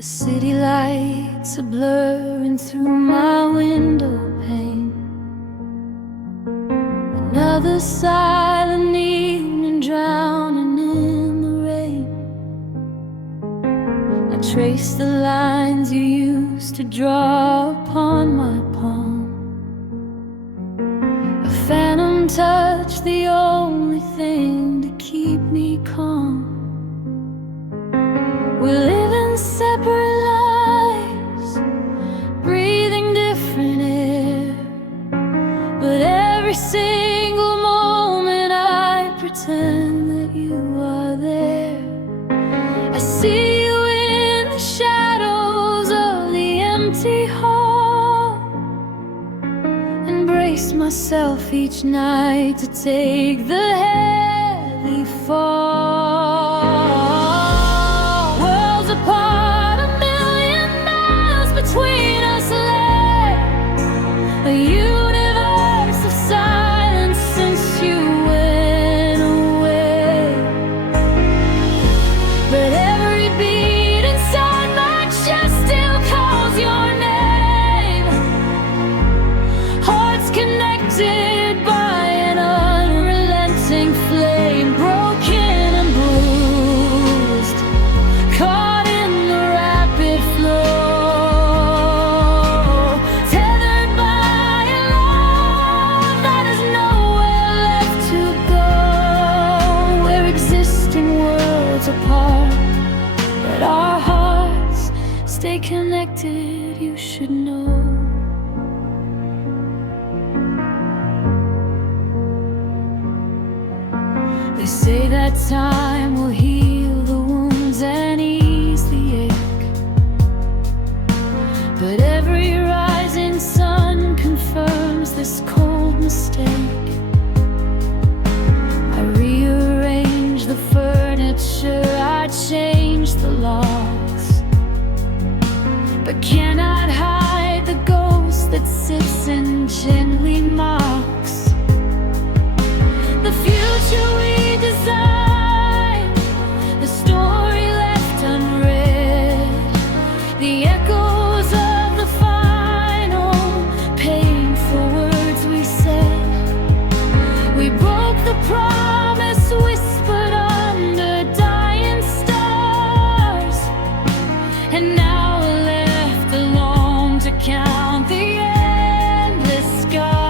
The city lights are blurring through my window pane. Another silent evening drowning in the rain. I trace the lines you used to draw upon my palm. A phantom touch, the only thing to keep me calm. We live in separate lives, breathing different air, but every single moment I pretend that you are there. I see you in the shadows of the empty hall, embrace myself each night to take the heavy fall. Between us lay a universe of silence since you went away. But every beat inside my chest still calls your name. Hearts connected by an unrelenting flame, broken and bruised, caught in the rapid flow. Apart, but our hearts stay connected, you should know. They say that time will heal the wounds and ease the ache, but every rising sun confirms this cold mistake. I rearrange the furniture, I change the locks, but cannot hide the ghost that sits and gently mocks the future we designed, the story left unread, the echoes of the final painful words we said. We broke the promise whispered under dying stars, and now we're left alone to count the endless scars.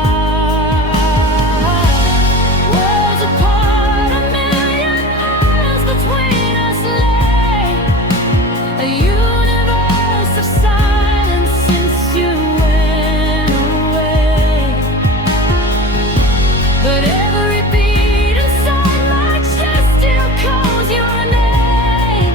Worlds apart, a million miles between us lay a universe of silence since you went away. But every beat inside my chest still calls your name.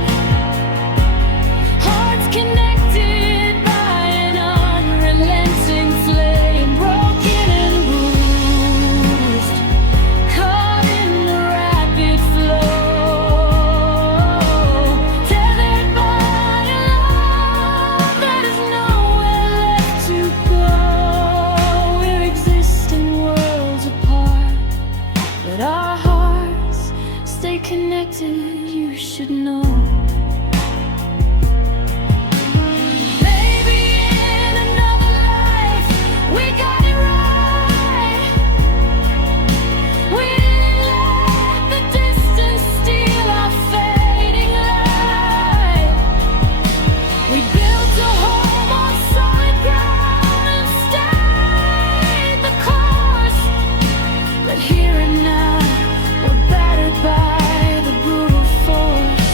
Hearts connected by an unrelenting flame, broken and bruised, caught in the rapid flow, tethered by a love that is nowhere left to go. We're existing worlds apart, but our hearts stay connected, you should know. Maybe in another life we got it right. We didn't let the distance steal our fading light. We built a home on solid ground and stayed the course, but here and now we're battered by the brutal force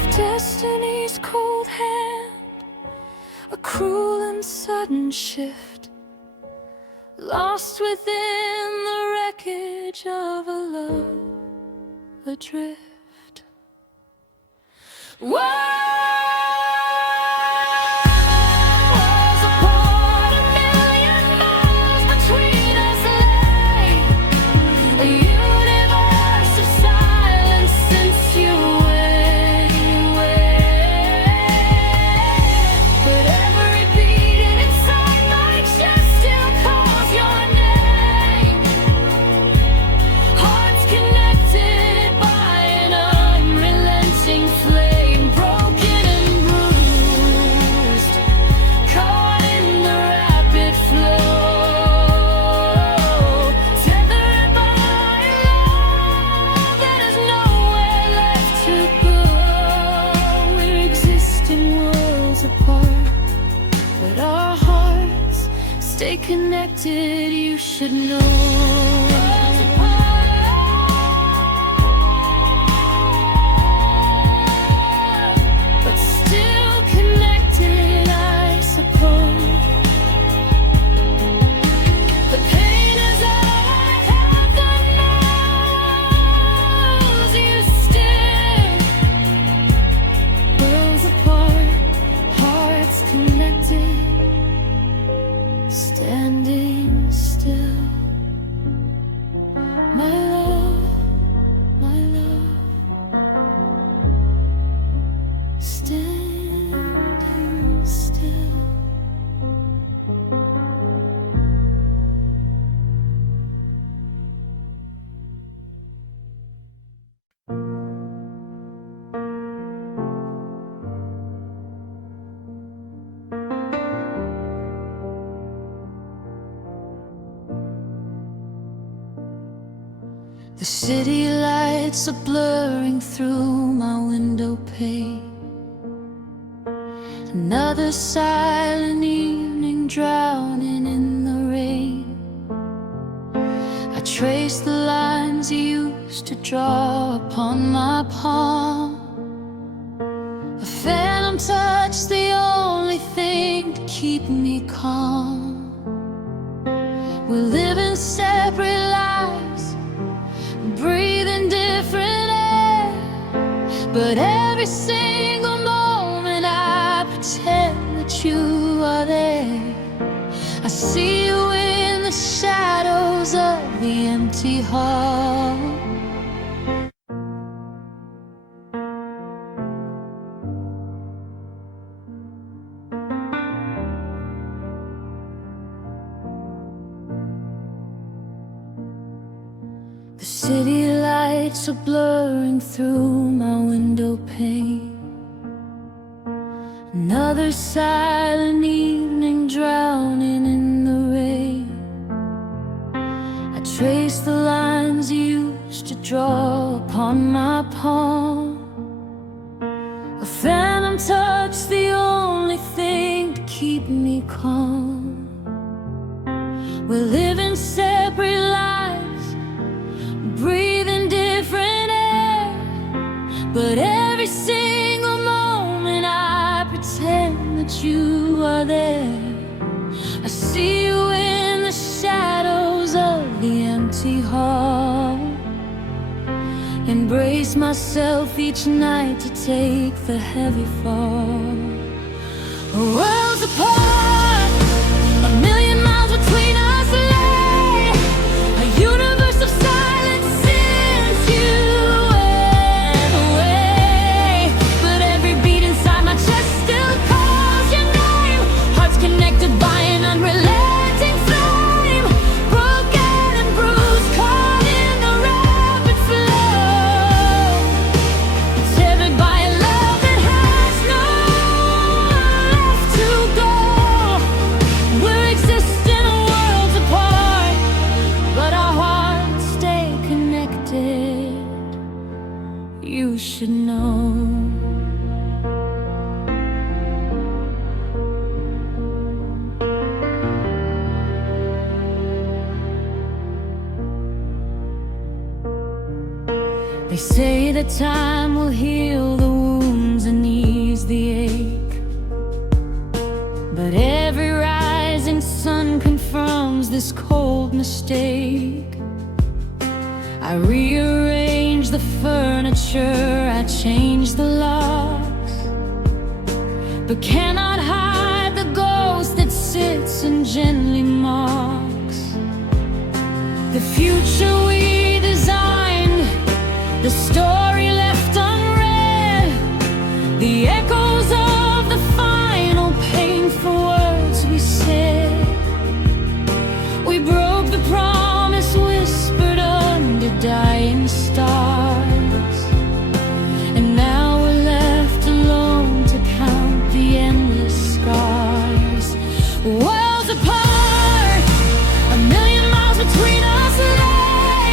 of destiny's cold hand, a cruel and sudden shift, lost within the wreckage of a love adrift. Whoa! Worlds apart, a million miles between us lay a universe of silence since you went away. But every beat inside my chest still calls your name. Hearts connected by an unrelenting flame, broken apart, but our hearts stay connected. You should know. But still connected, I suppose. The pain is all I have that knows. You still, worlds apart, hearts connected, standing still. My love, my love, standing still. The city lights are blurring through my window pane. Another silent evening drowning in the rain. I trace the lines you used to draw upon my palm. A phantom touch, the only thing to keep me calm. We're living separate lives, breathing different air, but every single moment I pretend that you are there. I see you in the shadows of the empty hall. The city lights are blurring through my window pane. Another silent evening drowning in the rain. I trace the lines you used to draw upon my palm. A phantom touch, the only thing to keep me calm. We're living separate lives, breathing different air, but every single moment I pretend that you are there. I see you in the shadows of the empty hall. Embrace myself each night to take the heavy fall. Worlds apart, a million miles between us lay, a universe of silence since you went away. But every beat inside my chest still calls your name. Hearts connected by an unrelenting flame, broken and bruised, caught in the rapid flow, tethered by a love that has nowhere left to go. We're existing worlds apart, but our hearts stay connected. You should know. They say that time will heal the wounds and ease the ache, but every rising sun confirms this cold mistake. I rearrange the furniture, I change the locks, but cannot hide the ghost that sits and gently mocks the future we designed, the story left unread, the echoes of the final painful words we said. We broke the promise whispered under dying stars, and now we're left alone to count the endless scars. Worlds apart, a million miles between us lay,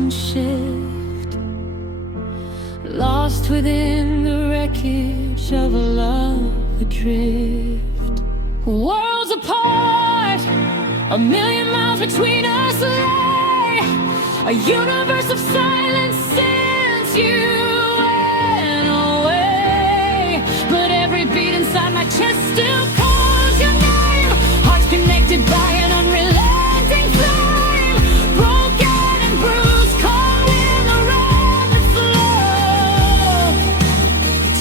one shift, lost within the wreckage of a love adrift. Worlds apart, a million miles between us lay, a universe of silence since you went away. But every beat inside my chest still calls your name, hearts connected by an unrelenting flame, broken and bruised, caught in the rapid flow,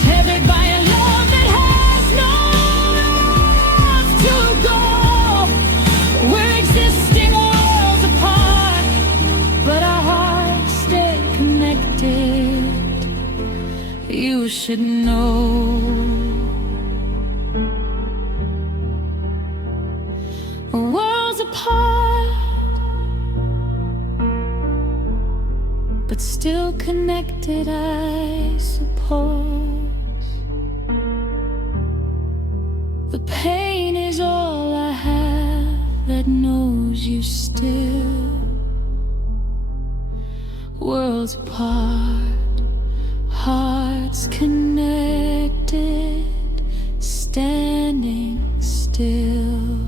tethered by a love that has nowhere to go. We're existing worlds apart, but our hearts stay connected. You should know. Worlds apart, but still connected, I suppose. The pain is all I have that knows you still. Worlds apart, hearts connected, standing still.